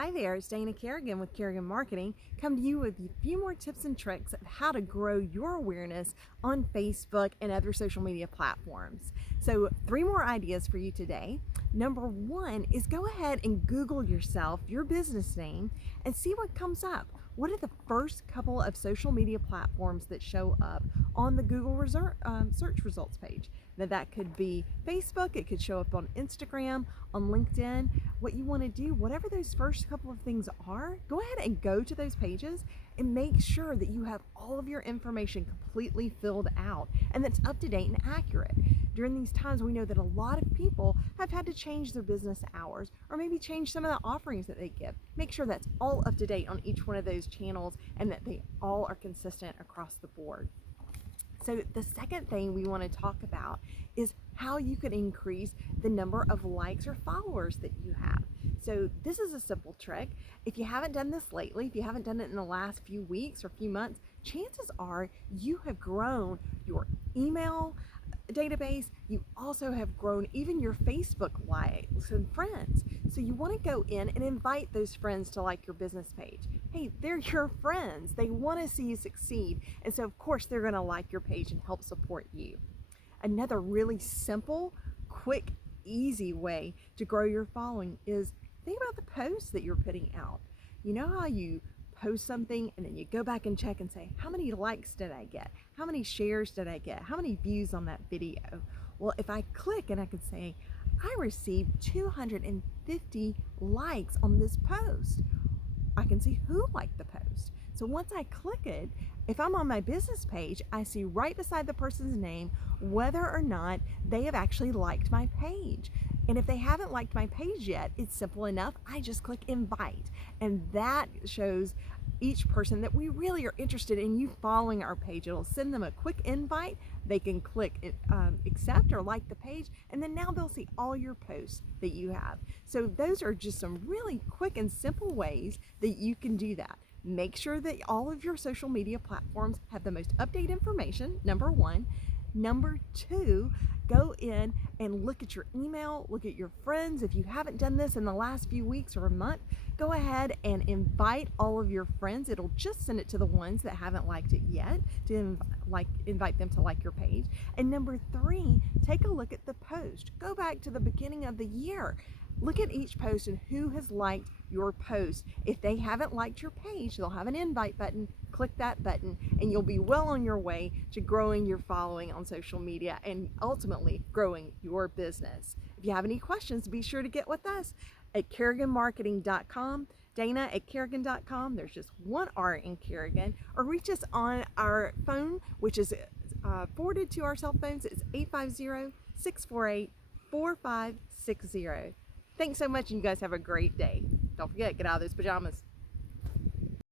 Hi there, it's Dana Kerigan with Kerigan Marketing, come to you with a few more tips and tricks of how to grow your awareness on Facebook and other social media platforms. So 3 more ideas for you today. Number 1 is go ahead and Google yourself, your business name, and see what comes up. What are the first couple of social media platforms that show up on the Google search results page? Now that could be Facebook, it could show up on Instagram, on LinkedIn. What you want to do, whatever those first couple of things are, go ahead and go to those pages and make sure that you have all of your information completely filled out and that's up to date and accurate. During these times, we know that a lot of people have had to change their business hours or maybe change some of the offerings that they give. Make sure that's all up to date on each one of those channels and that they all are consistent across the board. So the second thing we want to talk about is how you could increase the number of likes or followers that you have. So this is a simple trick. If you haven't done this lately, if you haven't done it in the last few weeks or few months, chances are you have grown your email database. You also have grown even your Facebook likes and friends. So you want to go in and invite those friends to like your business page. Hey, they're your friends. They want to see you succeed. And so of course they're going to like your page and help support you. Another really simple, quick, easy way to grow your following is think about the posts that you're putting out. You know how you post something and then you go back and check and say, how many likes did I get? How many shares did I get? How many views on that video? Well, if I click and I can say, I received 250 likes on this post, I can see who liked the post. So once I click it, if I'm on my business page, I see right beside the person's name whether or not they have actually liked my page. And if they haven't liked my page yet, it's simple enough. I just click invite. And that shows each person that we really are interested in you following our page. It'll send them a quick invite. They can click accept or like the page, and then now they'll see all your posts that you have. So those are just some really quick and simple ways that you can do that. Make sure that all of your social media platforms have the most updated information, number 1. Number 2, go in and look at your email, look at your friends. If you haven't done this in the last few weeks or a month, go ahead and invite all of your friends. It'll just send it to the ones that haven't liked it yet to invite them to like your page. And number 3, take a look at the post. Go back to the beginning of the year. Look at each post and who has liked your post. If they haven't liked your page, they'll have an invite button. Click that button and you'll be well on your way to growing your following on social media and ultimately growing your business. If you have any questions, be sure to get with us at KeriganMarketing.com, Dana at Kerigan.com. There's just one R in Kerigan, or reach us on our phone, which is forwarded to our cell phones. It's 850-648-4560. Thanks so much, and you guys have a great day. Don't forget, get out of those pajamas.